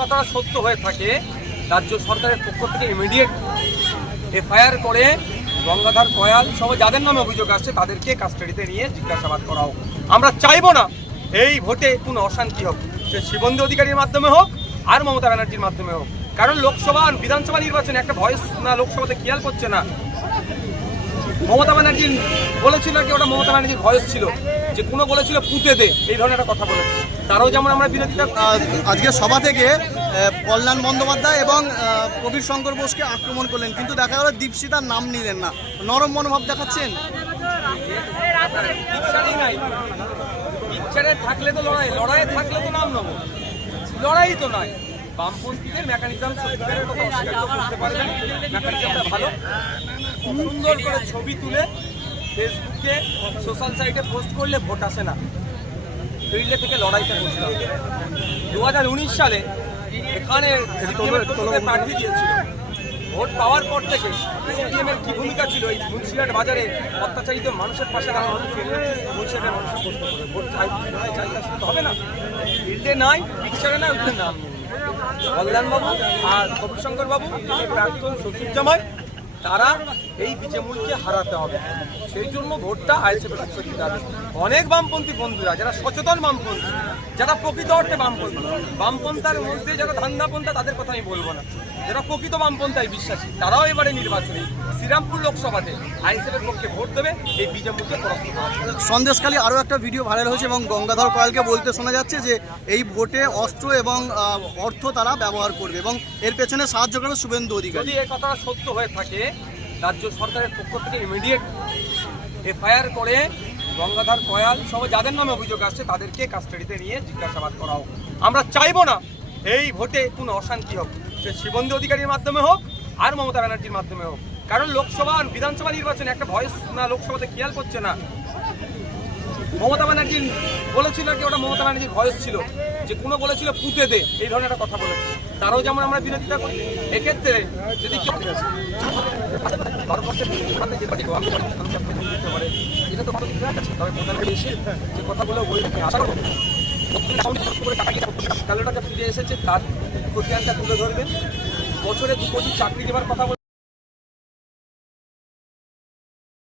কথাটা সত্য হয়ে থাকে, রাজ্য সরকারের পক্ষ থেকে ইমিডিয়েট এফআইআর করে গঙ্গাধর কয়াল সহ যাদের নামে অভিযোগ আসছে তাদেরকে কাস্টাডিতে নিয়ে জিজ্ঞাসাবাদ করা হোক। আমরা চাইবো না এই ভোটে কোনো অশান্তি হোক, সে শুভেন্দু অধিকারীর মাধ্যমে হোক আর মমতা ব্যানার্জির মাধ্যমে হোক। কারণ লোকসভা বিধানসভা নির্বাচনে একটা ভয়েস না লোকসভাতে খেয়াল করছে না। মমতা ব্যানার্জি বলেছিল কি ওটা মমতা ব্যানার্জির ভয়েস ছিল, যে কোনো বলেছিল পুঁতে দে, এই ধরনের একটা কথা বলেছে। তারাও যেমন আমরা বিরোধিতা আজকে সভা থেকে কল্যাণ বন্দ্যোপাধ্যায় এবং কবির শঙ্কর বোসকে আক্রমণ করলেন, কিন্তু দেখা গেল দীপশিতার নাম নিলেন না। নরম মনোভাব দেখাচ্ছেন। থাকলে তো লড়াইয়ে থাকলে তো নাম নেবো, লড়াই তো নয়। বামপন্থীদের মেকানিজম সত্যিকারের কথা অস্বীকার করতে পারবেন। মেকানিজমটা ভালো, সুন্দর করে ছবি তুলে ফেসবুকে সোশ্যাল সাইটে পোস্ট করলে ভোট আসে না, ফিল্ডে থেকে লড়াইটা করতে হবে। 2019 সালে এখানে প্রার্থী দিয়েছিল, ভোট পাওয়ার পর থেকে সিপিএমের কি ভূমিকা ছিল এই মুন্সিরহাট বাজারে অত্যাচারিত মানুষের পাশে দাঁড়ানো, মুন্সিরহাটের মানুষের প্রশ্ন করে ভোট চাইতে হবে না, ফিল্ডে নাই, পিকচারে নাই, ওইখানে নাম নেই। কল্যাণবাবু আর কবির শঙ্কর বাবু প্রাক্তন সচিব জামাই, তারা এই বিজেমূলকে হারাতে হবে। সেই জন্য ভোটটা আইএসএফের কাছে দিতে হবে। অনেক বামপন্থী বন্ধুরা যারা সচেতন বামপন্থী, যারা প্রকৃত অর্থে বামপন্থী, বামপন্থার মধ্যে যারা ধান্দাপন্থা তাদের কথা আমি বলবো না, যারা প্রকৃত বামপন্থায় বিশ্বাসী, তারাও এবারে নির্বাচনে শ্রীরামপুর লোকসভাতে আইএসএফের পক্ষে ভোট দেবে, এই বিজেমূলকে পরাস্ত করা। সন্দেশখালী আরও একটা ভিডিও ভাইরাল হয়েছে এবং গঙ্গাধর কয়ালকে বলতে শোনা যাচ্ছে যে এই ভোটে অস্ত্র এবং অর্থ তারা ব্যবহার করবে এবং এর পেছনে সাহায্য করবে শুভেন্দু অধিকারী। যদি এই কথাটা সত্য হয়ে থাকে, রাজ্য সরকারের পক্ষ থেকে ইমিডিয়েট এফআইআর করে গঙ্গাধর কয়াল সহ যাদের নামে অভিযোগ আসছে তাদেরকে কাস্টাডিতে নিয়ে জিজ্ঞাসাবাদ করা হোক। আমরা চাইবো না এই ভোটে কোনো অশান্তি হোক, সে শুভেন্দু অধিকারীর মাধ্যমে হোক আর মমতা ব্যানার্জির মাধ্যমে হোক। কারণ লোকসভা বিধানসভা নির্বাচনে একটা ভয়েস না লোকসভাতে খেয়াল করছে না। মমতা ব্যানার্জি বলেছিল কি ওটা মমতা ব্যানার্জির ভয়েস ছিল, যে কোনো বলেছিল পুঁতে দে, এই ধরনের একটা কথা বলেছে। তারাও যেমন আমরা বিরোধিতা করি। এক্ষেত্রে যদি কথাগুলো আশা করবো ফিরে এসেছে তার খতিয়ানটা তুলে ধরবেন। বছরে 2 কোটি চাকরি দেওয়ার কথা